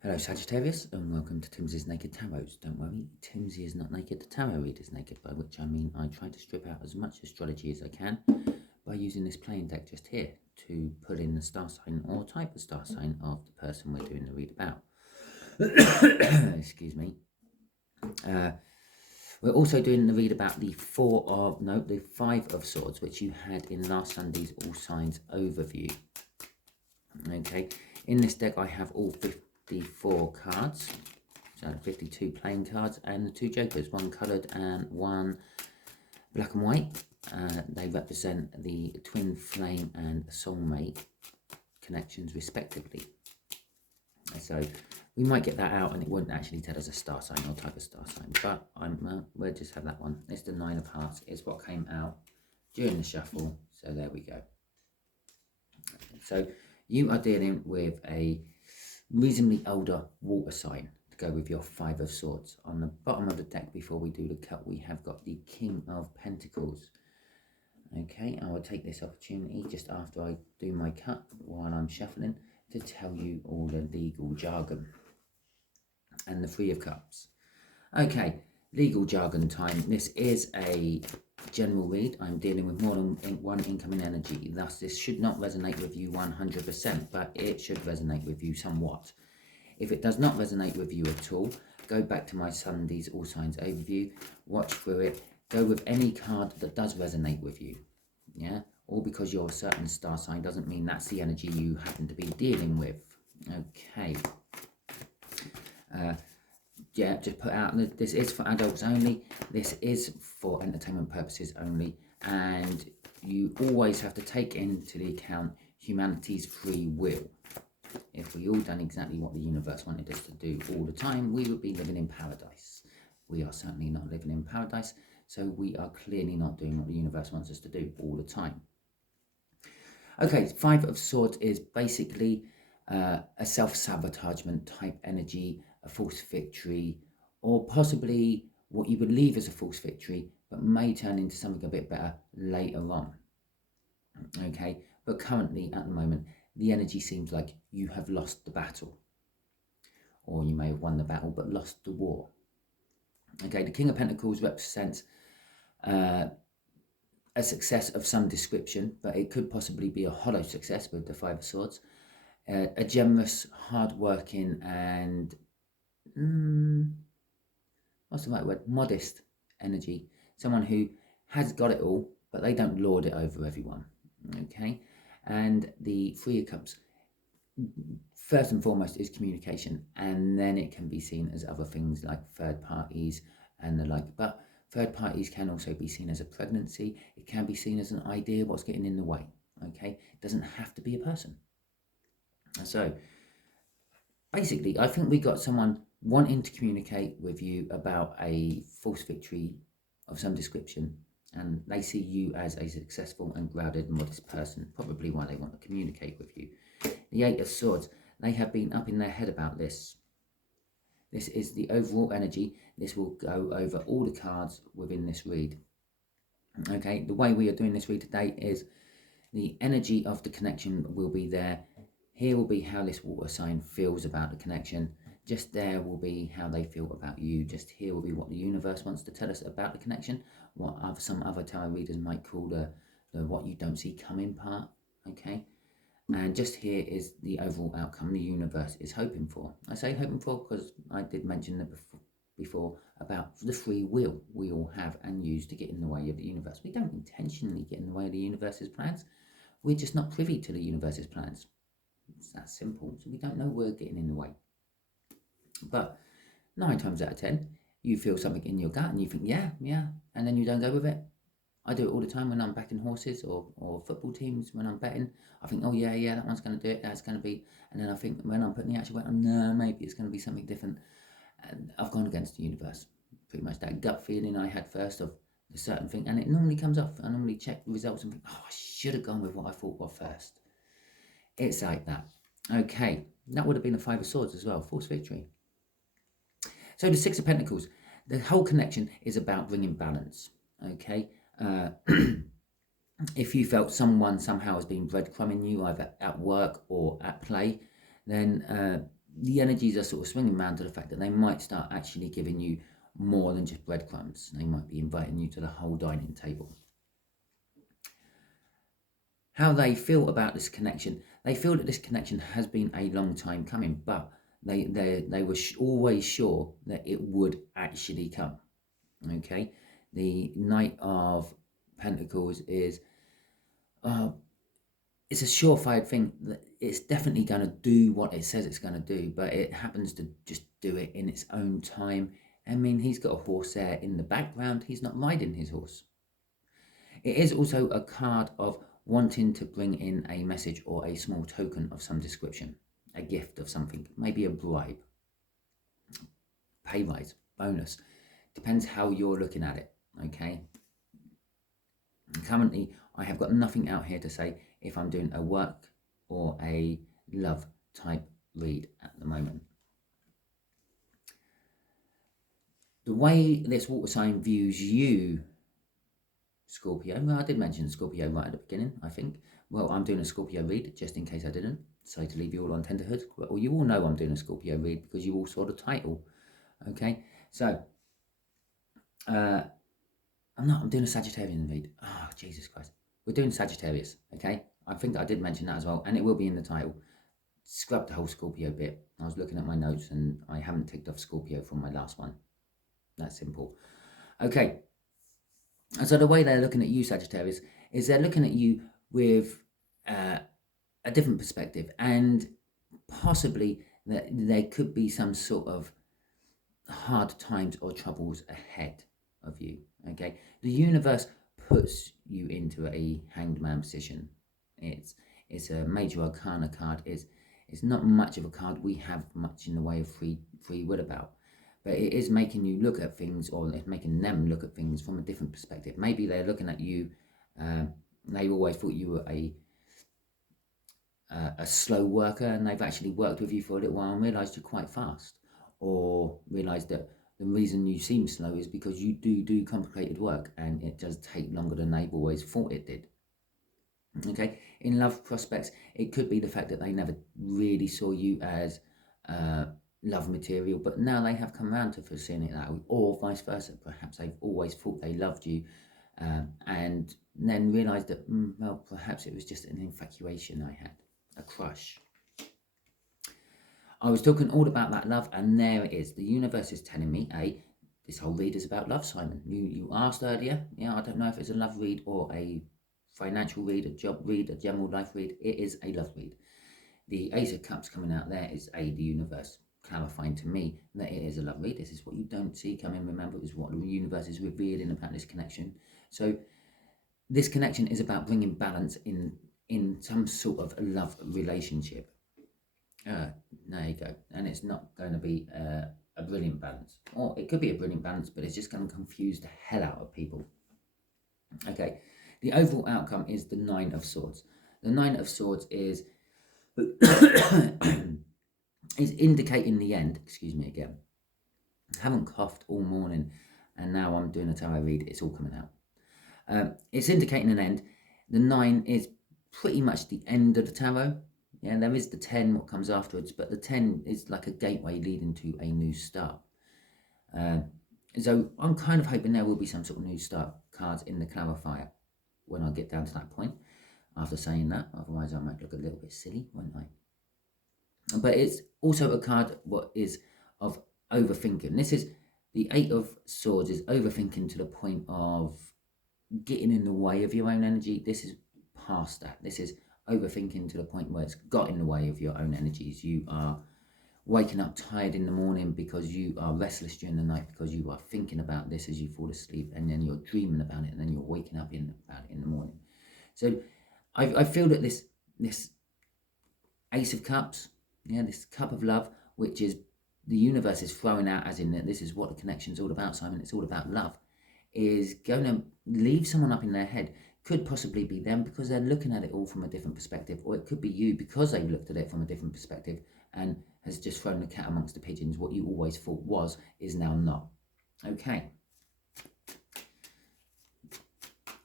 Hello Sagittarius and welcome to Timsy's Naked Tarot. Don't worry, Timsy is not naked, the tarot reader is naked, by which I mean I try to strip out as much astrology as I can by using this playing deck just here to put in the star sign or type of star sign of the person we're doing the read about. Excuse me. We're also doing the read about the Five of Swords, which you had in last Sunday's All Signs overview. Okay, in this deck I have all 54 cards, so 52 playing cards, and the two jokers, one coloured and one black and white. They represent the twin flame and soulmate connections respectively. So we might get that out and it wouldn't actually tell us a star sign or type of star sign, but we'll just have that one. It's the Nine of Hearts, is what came out during the shuffle, so there we go. So you are dealing with a reasonably older water sign to go with your Five of Swords. On the bottom of the deck, before we do the cut, we have got the King of Pentacles. Okay, I will take this opportunity just after I do my cut while I'm shuffling to tell you all the legal jargon. And the Three of Cups. Okay, legal jargon time. This is a general read. I'm dealing with more than one incoming energy. Thus, this should not resonate with you 100%, but it should resonate with you somewhat. If it does not resonate with you at all, go back to my Sunday's All Signs overview, watch through it, go with any card that does resonate with you. Yeah, all because you're a certain star sign doesn't mean that's the energy you happen to be dealing with. Okay. Yeah, just put out, this is for adults only, this is for entertainment purposes only, and you always have to take into the account humanity's free will. If we all done exactly what the universe wanted us to do all the time, we would be living in paradise. We are certainly not living in paradise, so we are clearly not doing what the universe wants us to do all the time. Okay, Five of Swords is basically a self-sabotagement type energy, a false victory, or possibly what you believe is a false victory, but may turn into something a bit better later on. Okay, but currently, at the moment, the energy seems like you have lost the battle. Or you may have won the battle, but lost the war. Okay, the King of Pentacles represents a success of some description, but it could possibly be a hollow success with the Five of Swords. A generous, hard-working, and what's the right word? Modest energy. Someone who has got it all, but they don't lord it over everyone. Okay, and the Three of Cups, first and foremost, is communication, and then it can be seen as other things like third parties and the like. But third parties can also be seen as a pregnancy. It can be seen as an idea, what's getting in the way. Okay, it doesn't have to be a person. So basically, I think we got someone wanting to communicate with you about a false victory of some description, and they see you as a successful and grounded, modest person, probably why they want to communicate with you. The Eight of Swords, they have been up in their head about this. This is the overall energy. This will go over all the cards within this read. Okay, the way we are doing this read today is the energy of the connection will be there. Here will be how this water sign feels about the connection. Just there will be how they feel about you. Just here will be what the universe wants to tell us about the connection. What some other tarot readers might call the what you don't see coming part. Okay. And just here is the overall outcome the universe is hoping for. I say hoping for because I did mention that before about the free will we all have and use to get in the way of the universe. We don't intentionally get in the way of the universe's plans. We're just not privy to the universe's plans. It's that simple. So we don't know we're getting in the way. But 9 times out of 10, you feel something in your gut and you think, yeah, and then you don't go with it. I do it all the time when I'm backing horses or football teams. When I'm betting, I think, oh yeah, that one's going to do it, that's going to be, and then I think when I'm putting the actual weight on, no, maybe it's going to be something different. And I've gone against the universe. Pretty much that gut feeling I had first of a certain thing, and it normally comes off. I normally check the results and think, oh, I should have gone with what I thought was first. It's like that. Okay, that would have been a Five of Swords as well, false victory. So the Six of Pentacles, the whole connection is about bringing balance. Okay. If you felt someone somehow has been breadcrumbing you either at work or at play, then the energies are sort of swinging around to the fact that they might start actually giving you more than just breadcrumbs. They might be inviting you to the whole dining table. How they feel about this connection. They feel that this connection has been a long time coming, but they were always sure that it would actually come. Okay, the Knight of Pentacles is it's a surefire thing that it's definitely going to do what it says it's going to do, but it happens to just do it in its own time. I mean, he's got a horse there in the background. He's not riding his horse. It is also a card of wanting to bring in a message or a small token of some description, a gift of something, maybe a bribe, pay rise, bonus. Depends how you're looking at it, okay? Currently, I have got nothing out here to say if I'm doing a work or a love type read at the moment. The way this water sign views you, Scorpio, well, I did mention Scorpio right at the beginning, I think. Well, I'm doing a Scorpio read, just in case I didn't. So to leave you all on tenterhooks. Well, you all know I'm doing a Scorpio read because you all saw the title. Okay, so I'm doing a Sagittarian read. Oh, Jesus Christ. We're doing Sagittarius, okay? I think I did mention that as well, and it will be in the title. Scrub the whole Scorpio bit. I was looking at my notes and I haven't ticked off Scorpio from my last one. That's simple. Okay. And so the way they're looking at you, Sagittarius, is they're looking at you with a different perspective, and possibly that there could be some sort of hard times or troubles ahead of you. Okay, the universe puts you into a hanged man position. It's a major arcana card. It's not much of a card we have much in the way of free will about, but it is making you look at things, or it's making them look at things from a different perspective. Maybe they're looking at you. They always thought you were a slow worker, and they've actually worked with you for a little while and realised you're quite fast, or realised that the reason you seem slow is because you do complicated work and it does take longer than they've always thought it did. Okay, in love prospects, it could be the fact that they never really saw you as love material, but now they have come around to seeing it that way, or vice versa. Perhaps they've always thought they loved you and then realised that, well, perhaps it was just an infatuation I had, a crush. I was talking all about that love, and there it is. The universe is telling me, this whole read is about love, Simon. You asked earlier, I don't know if it's a love read or a financial read, a job read, a general life read. It is a love read. The Ace of Cups coming out there is the universe clarifying to me that it is a love read. This is what you don't see coming. Remember, is what the universe is revealing about this connection. So this connection is about bringing balance in some sort of love relationship. There you go. And it's not going to be a brilliant balance. Or it could be a brilliant balance, but it's just going to confuse the hell out of people. Okay. The overall outcome is the Nine of Swords. The Nine of Swords is indicating the end. Excuse me again. I haven't coughed all morning, and now I'm doing a tarot read. It's all coming out. It's indicating an end. The 9 is pretty much the end of the tarot. Yeah, there is the 10, what comes afterwards, but the 10 is like a gateway leading to a new start. So I'm kind of hoping there will be some sort of new start cards in the clarifier when I get down to that point after saying that. Otherwise, I might look a little bit silly, won't I? But it's also a card what is of overthinking. This is the 8 of Swords, is overthinking to the point of getting in the way of your own energy. This is past that. This is overthinking to the point where it's got in the way of your own energies. You are waking up tired in the morning because you are restless during the night because you are thinking about this as you fall asleep, and then you're dreaming about it, and then you're waking up about it in the morning. So I feel that this Ace of Cups, this cup of love, which is the universe is throwing out as in that this is what the connection's all about, Simon, it's all about love, is going to leave someone up in their head. Could possibly be them because they're looking at it all from a different perspective, or it could be you because they've looked at it from a different perspective and has just thrown the cat amongst the pigeons. What you always thought was is now not. Okay.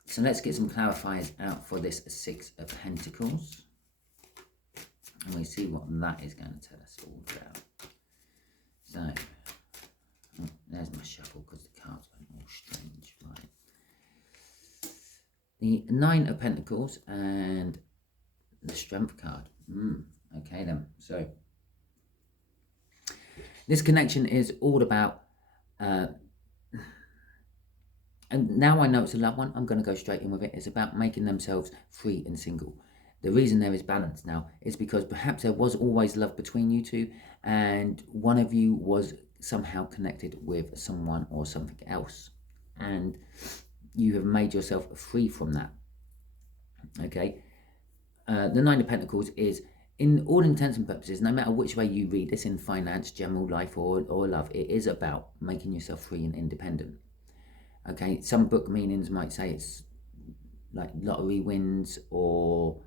So let's get some clarifiers out for this 6 of Pentacles. And we see what that is going to tell us all about. So, oh, there's my shuffle because the cards went all strange. Right. The Nine of Pentacles and the Strength card. Okay then. So, this connection is all about, and now I know it's a loved one, I'm going to go straight in with it. It's about making themselves free and single. The reason there is balance now is because perhaps there was always love between you two, and one of you was somehow connected with someone or something else, and you have made yourself free from that. Okay, the Nine of Pentacles is, in all intents and purposes, no matter which way you read this, in finance, general life, or love, it is about making yourself free and independent. Okay, some book meanings might say it's like lottery wins or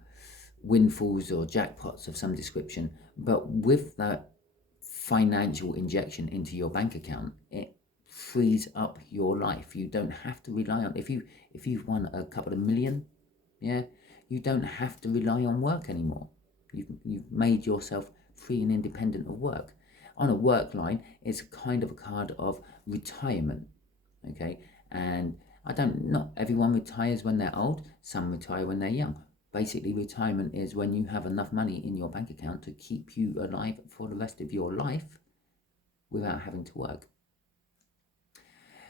windfalls or jackpots of some description, but with that financial injection into your bank account, it frees up your life. You don't have to rely on, if you've won a couple of million, yeah, you don't have to rely on work anymore. You've made yourself free and independent of work. On a work line, it's kind of a card of retirement. Okay, and not everyone retires when they're old. Some retire when they're young. Basically, retirement is when you have enough money in your bank account to keep you alive for the rest of your life without having to work.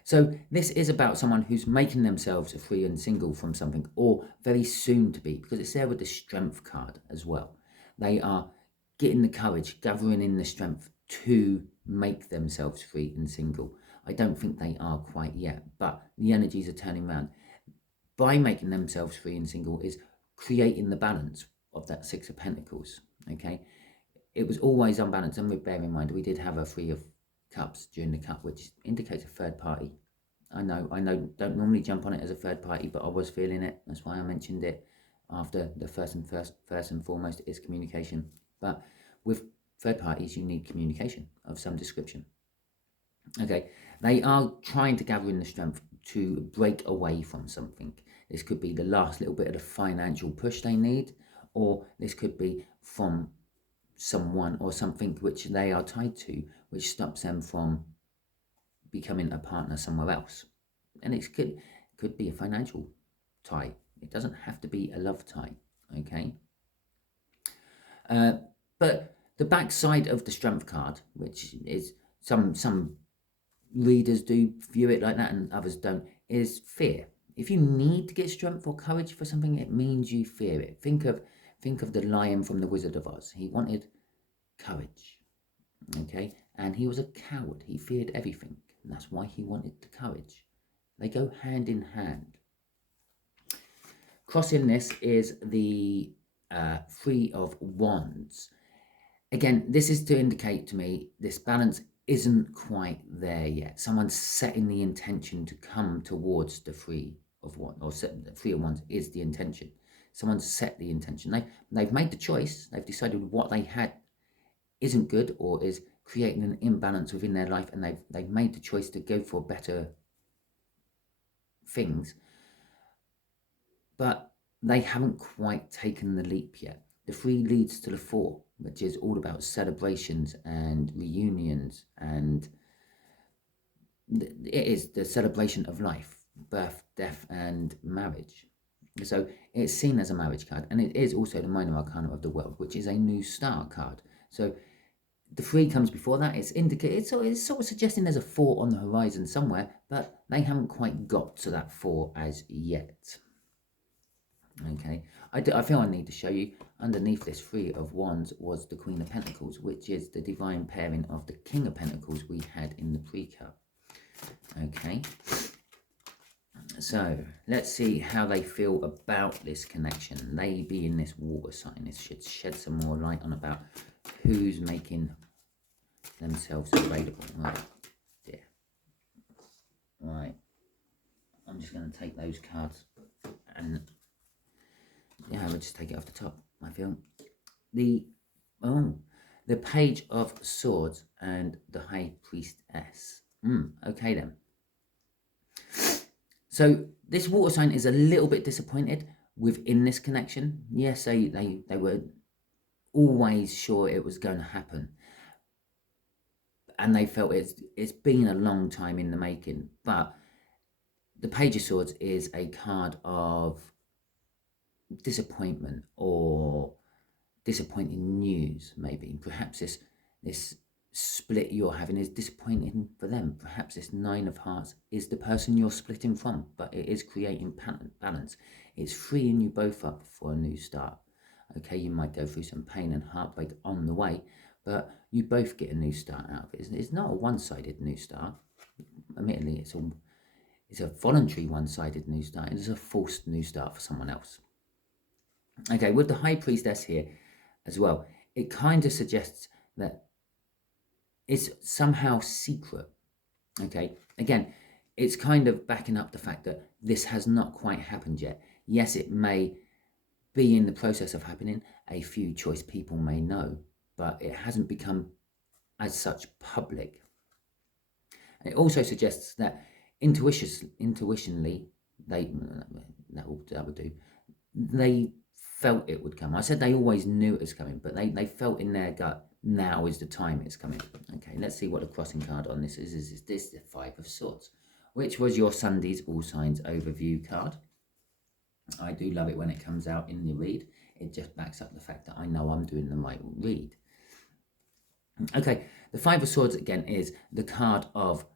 So this is about someone who's making themselves free and single from something, or very soon to be, because it's there with the Strength card as well. They are getting the courage, gathering in the strength to make themselves free and single. I don't think they are quite yet, but the energies are turning around. By making themselves free and single is creating the balance of that Six of Pentacles, okay? It was always unbalanced, and bear in mind, we did have a Three of Cups during the cup, which indicates a third party. I know, don't normally jump on it as a third party, but I was feeling it. That's why I mentioned it after the first and foremost is communication. But with third parties, you need communication of some description. Okay, they are trying to gather in the strength to break away from something. This could be the last little bit of the financial push they need, or this could be from someone or something which they are tied to, which stops them from becoming a partner somewhere else. And it could be a financial tie. It doesn't have to be a love tie, okay? But the backside of the Strength card, which is some readers do view it like that and others don't, is fear. If you need to get strength or courage for something, it means you fear it. Think of the lion from the Wizard of Oz. He wanted courage, okay? And he was a coward. He feared everything. And that's why he wanted the courage. They go hand in hand. Crossing this is the Three of Wands. Again, this is to indicate to me this balance isn't quite there yet. Someone's setting the intention to come towards the Three of Wands, or the Three of Wands is the intention. Someone's set the intention. They've made the choice. They've decided what they had isn't good or is creating an imbalance within their life, and they've made the choice to go for better things, but they haven't quite taken the leap yet. The Three leads to the Four, which is all about celebrations and reunions, and it is the celebration of life, birth, death, and marriage. So it's seen as a marriage card, and it is also the minor arcana of the world, which is a new star card. So the Three comes before that. It's sort of suggesting there's a Four on the horizon somewhere, but they haven't quite got to that Four as yet. Okay, I feel I need to show you, underneath this Three of Wands was the Queen of Pentacles, which is the divine pairing of the King of Pentacles we had in the pre-cup. Okay, so let's see how they feel about this connection. They being this water sign, this should shed some more light on about who's making themselves available. Right, dear. Right, I'm just going to take those cards and yeah, I would just take it off the top, I feel. The Page of Swords and the High Priestess. Okay then. So this water sign is a little bit disappointed within this connection. Yes, they were always sure it was going to happen. and they felt it's been a long time in the making. But the Page of Swords is a card of disappointment or disappointing news, maybe. Perhaps this split you're having is disappointing for them. Perhaps this Nine of Hearts is the person you're splitting from, but it is creating balance. It's freeing you both up for a new start. Okay, you might go through some pain and heartbreak on the way, but you both get a new start out of it. It's not a one-sided new start. Admittedly, it's a voluntary one-sided new start. It's a forced new start for someone else. Okay, with the High Priestess here as well, it kind of suggests that it's somehow secret. Okay, again, it's kind of backing up the fact that this has not quite happened yet. Yes, it may be in the process of happening. A few choice people may know, but it hasn't become as such public. And it also suggests that intuitionally, that would do. They felt it would come. I said they always knew it was coming, but they felt in their gut, now is the time it's coming. Okay, let's see what the crossing card on this is. Is this the Five of Swords, which was your Sunday's All Signs overview card. I do love it when it comes out in the read. It just backs up the fact that I know I'm doing the right read. Okay, the Five of Swords again is the card of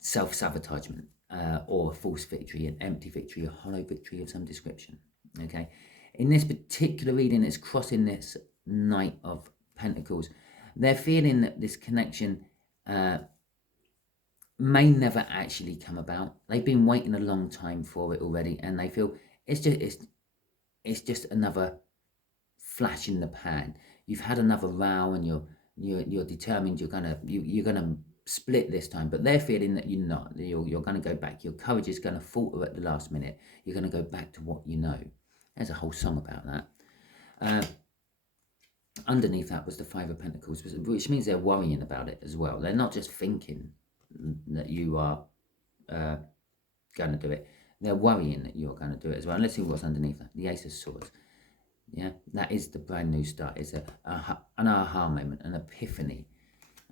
self-sabotagement or a false victory, an empty victory, a hollow victory of some description. Okay, in this particular reading, it's crossing this Knight of Pentacles. They're feeling that this connection may never actually come about. They've been waiting a long time for it already, and they feel it's just another flash in the pan. You've had another row, and you're determined you're gonna split this time, but they're feeling that you're not. You're gonna go back. Your courage is gonna falter at the last minute. You're gonna go back to what you know. There's a whole song about that. Underneath that was the Five of Pentacles, which means they're worrying about it as well. They're not just thinking that you are going to do it. They're worrying that you're going to do it as well. And let's see what's underneath that. The Ace of Swords. Yeah, that is the brand new start. It's an aha moment, an epiphany.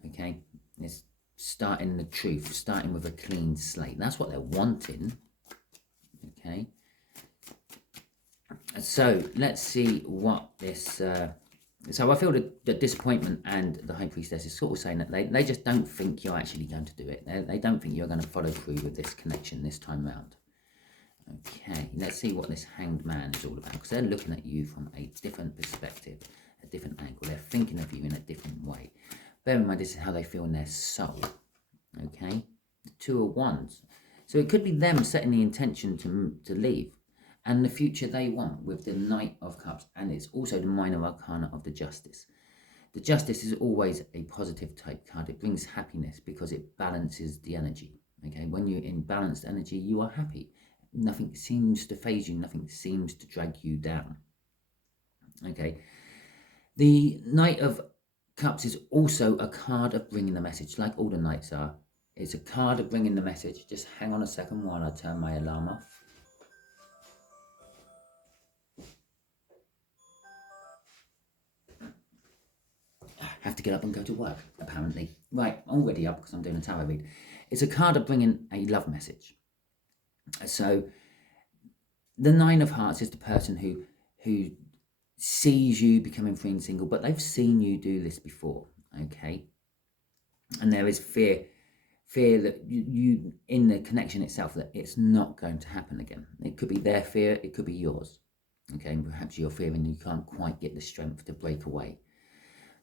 Okay, it's starting the truth, starting with a clean slate. That's what they're wanting. Okay. So let's see what this... So I feel that the disappointment and the High Priestess is sort of saying that they just don't think you're actually going to do it. They don't think you're going to follow through with this connection this time round. Okay, let's see what this Hanged Man is all about, because they're looking at you from a different perspective, a different angle. They're thinking of you in a different way. Bear in mind, this is how they feel in their soul. Okay, the Two of Wands. So it could be them setting the intention to leave, and the future they want with the Knight of Cups, and it's also the minor arcana of the Justice. The Justice is always a positive type card. It brings happiness because it balances the energy. Okay, when you're in balanced energy, you are happy. Nothing seems to faze you. Nothing seems to drag you down. Okay, the Knight of Cups is also a card of bringing the message, like all the Knights are. It's a card of bringing the message. Just hang on a second while I turn my alarm off. Have to get up and go to work, apparently. Right, already up because I'm doing a tarot read. It's a card of bringing a love message. So the Nine of Hearts is the person who sees you becoming free and single, but they've seen you do this before, okay? And there is fear that you in the connection itself, that it's not going to happen again. It could be their fear, it could be yours, okay? And perhaps you're fearing you can't quite get the strength to break away.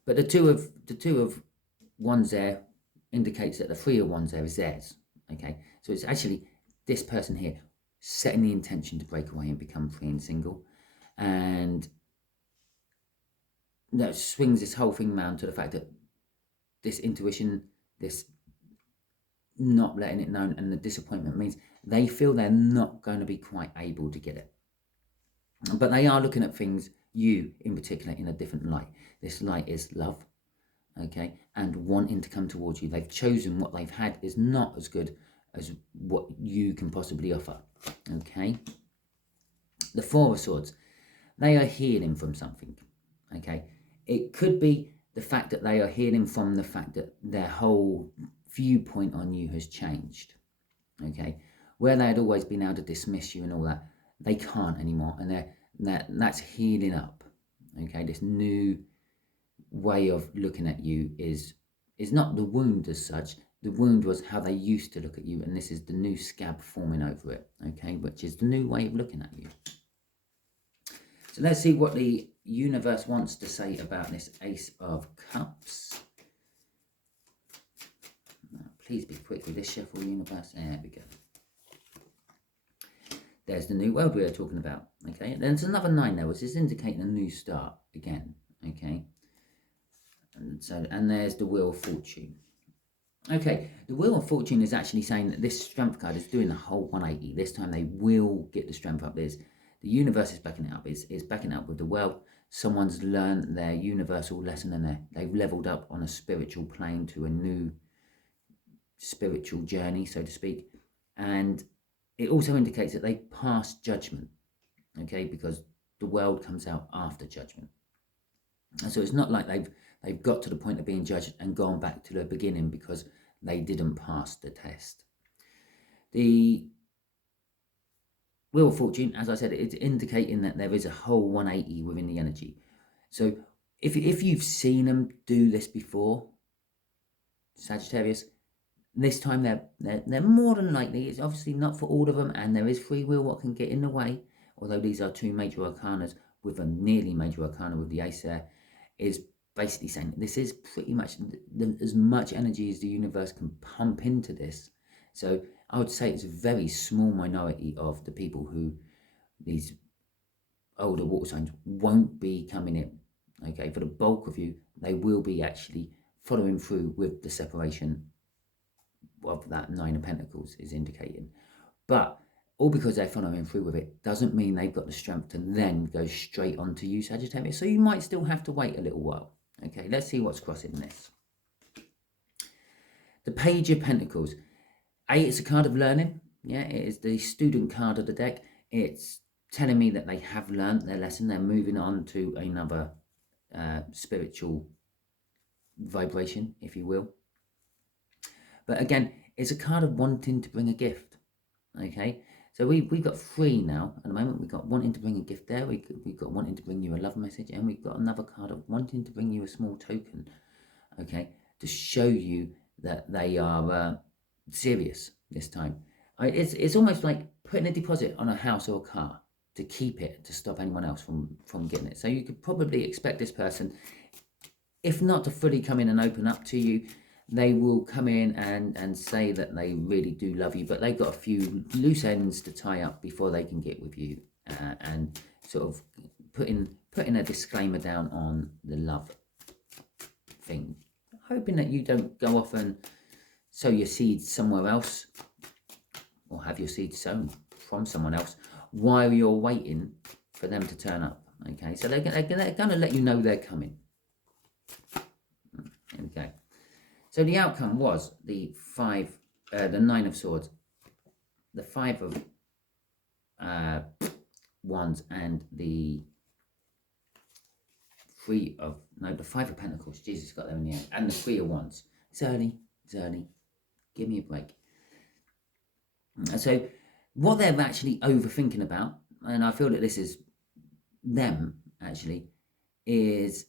But the two of Wands there indicates that the Three of Wands there is theirs, okay? So it's actually this person here setting the intention to break away and become free and single. And that swings this whole thing round to the fact that this intuition, this not letting it known, and the disappointment means they feel they're not going to be quite able to get it. But they are looking at things, you in particular, in a different light. This light is love, okay, and wanting to come towards you. They've chosen what they've had is not as good as what you can possibly offer, okay. The Four of Swords, they are healing from something, okay. It could be the fact that they are healing from the fact that their whole viewpoint on you has changed. Okay, where they had always been able to dismiss you and all that, they can't anymore, and that's healing up. Okay, this new way of looking at you is not the wound as such. The wound was how they used to look at you, and this is the new scab forming over it. Okay, which is the new way of looking at you. So let's see what the universe wants to say about this Ace of Cups. Please be quick with this shuffle, universe. There we go. There's the new world we are talking about. Okay, and there's another 9 there, which is indicating a new start again. Okay, and there's the Wheel of Fortune. Okay, the Wheel of Fortune is actually saying that this Strength card is doing the whole 180. This time they will get the strength up. The universe is backing it up. It's backing it up with the wealth. Someone's learned their universal lesson, and they've leveled up on a spiritual plane to a new spiritual journey, so to speak. And it also indicates that they passed judgment, okay, because the world comes out after judgment. And so it's not like they've got to the point of being judged and gone back to the beginning because they didn't pass the test. The Wheel of Fortune, as I said, it's indicating that there is a whole 180 within the energy. So if you've seen them do this before, Sagittarius, this time they're more than likely, it's obviously not for all of them, and there is free will what can get in the way, although these are 2 major arcanas with a nearly major arcana with the ace there, is basically saying this is pretty much as much energy as the universe can pump into this. So I would say it's a very small minority of the people who these older water signs won't be coming in. Okay, for the bulk of you, they will be actually following through with the separation of that 9 of Pentacles is indicating. But all because they're following through with it doesn't mean they've got the strength to then go straight on to you, Sagittarius. So you might still have to wait a little while. Okay, let's see what's crossing this. The Page of Pentacles. It's a card of learning. Yeah, it is the student card of the deck. It's telling me that they have learned their lesson. They're moving on to another spiritual vibration, if you will. But again, it's a card of wanting to bring a gift. Okay, so we've got 3 now at the moment. We've got wanting to bring a gift there. We've got wanting to bring you a love message, and we've got another card of wanting to bring you a small token. Okay, to show you that they are serious this time. It's almost like putting a deposit on a house or a car to keep it, to stop anyone else from getting it. So you could probably expect this person, if not to fully come in and open up to you, they will come in and say that they really do love you, but they've got a few loose ends to tie up before they can get with you, and sort of putting a disclaimer down on the love thing, hoping that you don't go off and sow your seeds somewhere else, or have your seeds sown from someone else while you're waiting for them to turn up. Okay, so they're going to let you know they're coming. Okay. So the outcome was the 9 of Swords, the 5 of Wands, and the 5 of Pentacles. Jesus, got there in the end, and the 3 of Wands. It's early. Give me a break. So what they're actually overthinking about, and I feel that this is them actually, is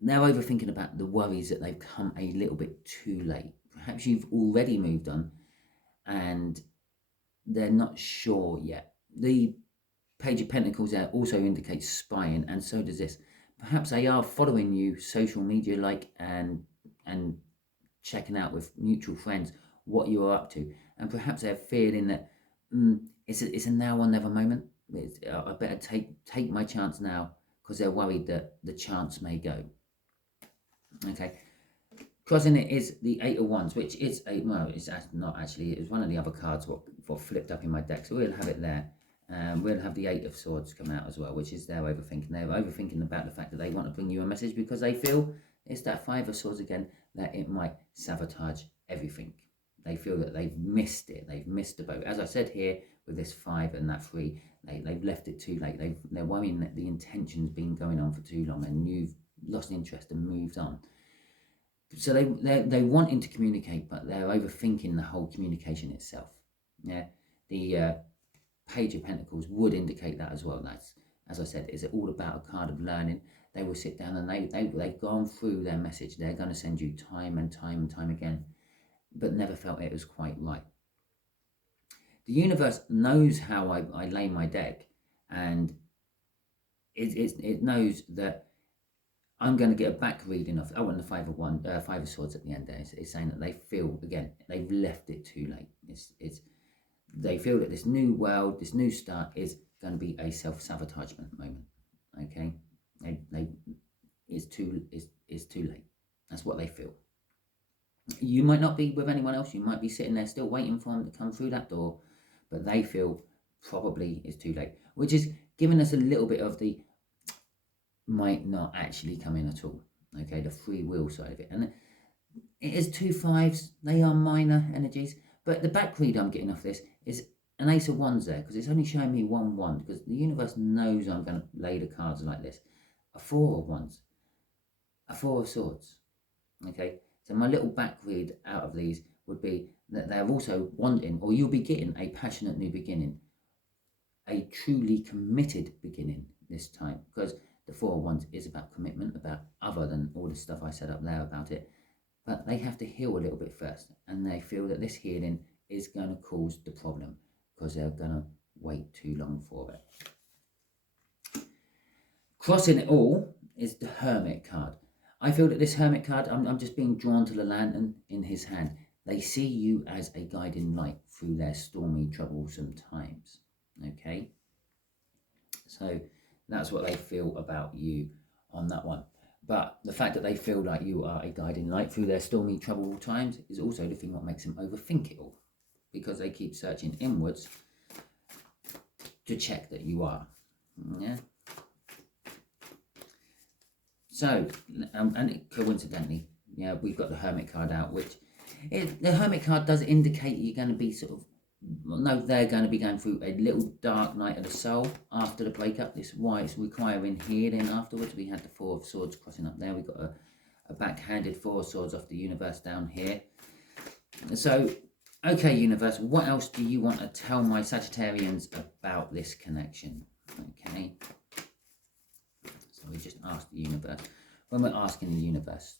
they're overthinking about the worries that they've come a little bit too late. Perhaps you've already moved on and they're not sure yet. The Page of Pentacles there also indicates spying, and so does this. Perhaps they are following you social media like and checking out with mutual friends what you are up to, and perhaps they're feeling that it's a now or never moment. I better take my chance now, because they're worried that the chance may go. Okay, crossing it is the 8 of Wands, which is it's not actually, it was one of the other cards what flipped up in my deck, so we'll have it there. We'll have the 8 of Swords come out as well, which is their overthinking. They're overthinking about the fact that they want to bring you a message because they feel it's that 5 of Swords again, that it might sabotage everything. They feel that they've missed it. They've missed the boat. As I said here, with this 5 and that 3, they've left it too late. They're worrying that the intention's been going on for too long, and lost interest and moved on. So they're wanting to communicate, but they're overthinking the whole communication itself. Yeah, the Page of Pentacles would indicate that as well. That's, as I said, is it all about a card of learning. They will sit down and they've gone through their message. They're going to send you time and time and time again, but never felt it was quite right. The universe knows how I lay my deck, and it knows that I'm going to get a back reading of, and the Five of Swords at the end there. It's saying that they feel, again, they've left it too late. They feel that this new world, this new start is going to be a self-sabotagement moment. Okay, it's too late. That's what they feel. You might not be with anyone else. You might be sitting there still waiting for them to come through that door, but they feel probably it's too late, which is giving us a little bit of the might not actually come in at all. Okay, the free will side of it. And it is 2 5s. They are minor energies, but the back read I'm getting off this is an Ace of Wands there, because it's only showing me 1 1, because the universe knows I'm going to lay the cards like this. A 4 of Wands, a 4 of Swords. Okay, so my little back read out of these would be that they're also wanting, or you'll be getting, a passionate new beginning, a truly committed beginning this time, because the 4 of Wands is about commitment, about other than all the stuff I said up there about it. But they have to heal a little bit first, and they feel that this healing is going to cause the problem, because they're going to wait too long for it. Crossing it all is the Hermit card. I feel that this Hermit card, I'm just being drawn to the lantern in his hand. They see you as a guiding light through their stormy, troublesome times. Okay? So that's what they feel about you on that one. But the fact that they feel like you are a guiding light through their stormy, troubled times is also the thing what makes them overthink it all, because they keep searching inwards to check that you are. Yeah. So, and coincidentally, yeah, we've got the Hermit card out, which the Hermit card does indicate you're going to be sort of, no, they're going to be going through a little dark night of the soul after the breakup. This is why it's requiring healing afterwards. We had the 4 of Swords crossing up there. We've got a backhanded 4 of Swords off the universe down here. So, okay, universe, what else do you want to tell my Sagittarians about this connection? Okay. So we just ask the universe. When we're asking the universe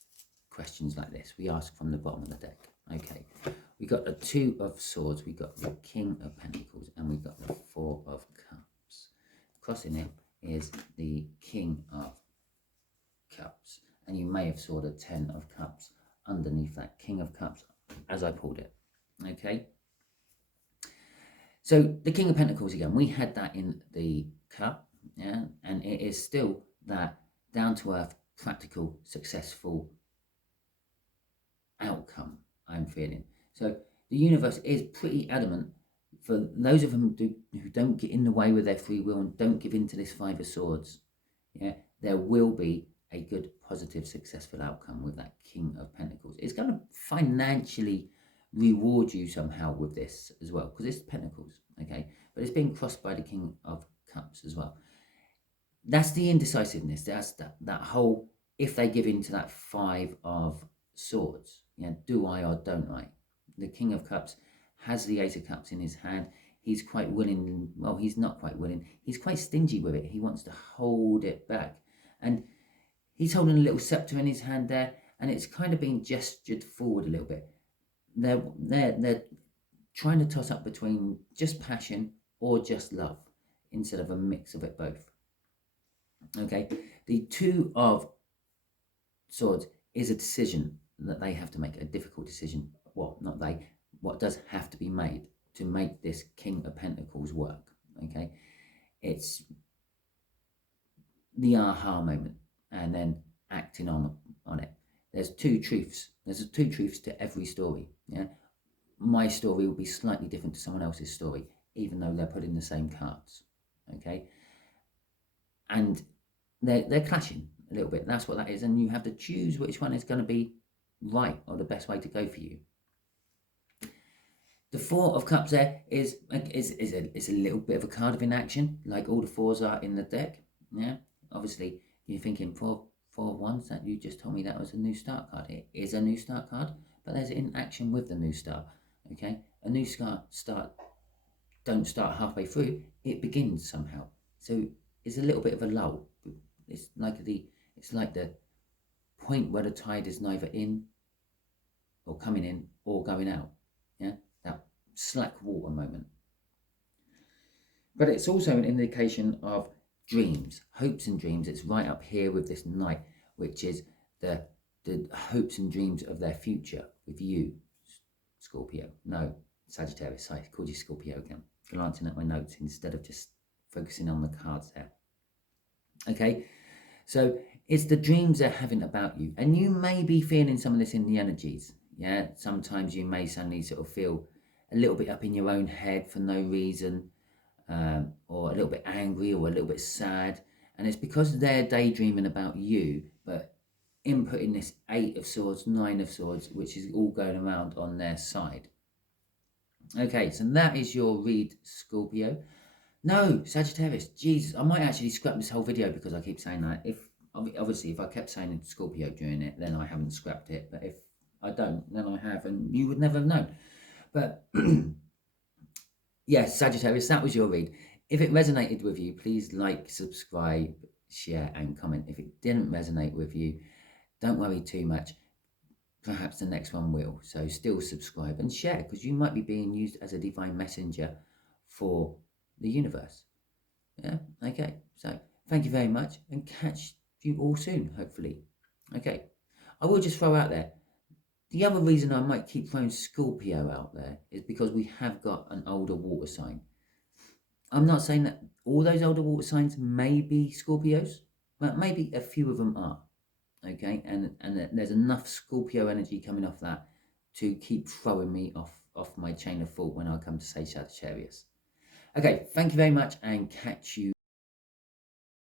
questions like this, we ask from the bottom of the deck. Okay. We got the 2 of Swords, we got the King of Pentacles, and we got the 4 of Cups. Crossing it is the King of Cups, and you may have saw the 10 of Cups underneath that King of Cups as I pulled it. Okay, so the King of Pentacles again, we had that in the cup, yeah, and it is still that down-to-earth, practical, successful outcome I'm feeling. So the universe is pretty adamant for those of them who don't get in the way with their free will and don't give in to this 5 of Swords. Yeah, there will be a good, positive, successful outcome with that King of Pentacles. It's going to financially reward you somehow with this as well, because it's Pentacles, okay? But it's being crossed by the King of Cups as well. That's the indecisiveness. That's that whole, if they give in to that 5 of Swords, yeah, do I or don't I? The King of Cups has the Ace of Cups in his hand. He's quite willing, well, he's not quite willing. He's quite stingy with it. He wants to hold it back. And he's holding a little scepter in his hand there, and it's kind of being gestured forward a little bit. They're trying to toss up between just passion or just love, instead of a mix of it both. Okay, the 2 of Swords is a decision that they have to make, a difficult decision. Well, not they, what does have to be made to make this King of Pentacles work. Okay, it's the aha moment and then acting on it. There's 2 truths. There's 2 truths to every story. Yeah, my story will be slightly different to someone else's story, even though they're put in the same cards. Okay, and they're clashing a little bit. That's what that is, and you have to choose which one is going to be right or the best way to go for you. The 4 of Cups there is a little bit of a card of inaction, like all the 4s are in the deck. Yeah, obviously you're thinking 4 Four of Wands, that you just told me that was a new start card. It is a new start card, but there's in action with the new start. Okay, a new start don't start halfway through. It begins somehow. So it's a little bit of a lull. It's like the point where the tide is neither in or coming in or going out. Yeah, that slack water moment. But it's also an indication of dreams, hopes and dreams. It's right up here with this Knight, which is the hopes and dreams of their future with you, Scorpio. No, Sagittarius. I called you Scorpio again. Glancing at my notes instead of just focusing on the cards there. Okay, so it's the dreams they're having about you, and you may be feeling some of this in the energies. Yeah, sometimes you may suddenly sort of feel a little bit up in your own head for no reason, or a little bit angry or a little bit sad, and it's because they're daydreaming about you, but inputting this 8 of Swords, 9 of Swords, which is all going around on their side. Okay, so that is your read, Scorpio. No, Sagittarius. Jesus, I might actually scrap this whole video because I keep saying that. Obviously, if I kept saying Scorpio during it, then I haven't scrapped it. But if I don't, then I have, and you would never have known. But yes, Sagittarius, that was your read. If it resonated with you, please like, subscribe, share, and comment. If it didn't resonate with you, don't worry too much. Perhaps the next one will. So still subscribe and share, because you might be being used as a divine messenger for the universe. Yeah, okay. So thank you very much, and catch you all soon, hopefully. Okay. I will just throw out there, the other reason I might keep throwing Scorpio out there is because we have got an older water sign. I'm not saying that all those older water signs may be Scorpios, but maybe a few of them are. Okay, and there's enough Scorpio energy coming off that to keep throwing me off my chain of thought when I come to say Sagittarius. Okay, thank you very much, and catch you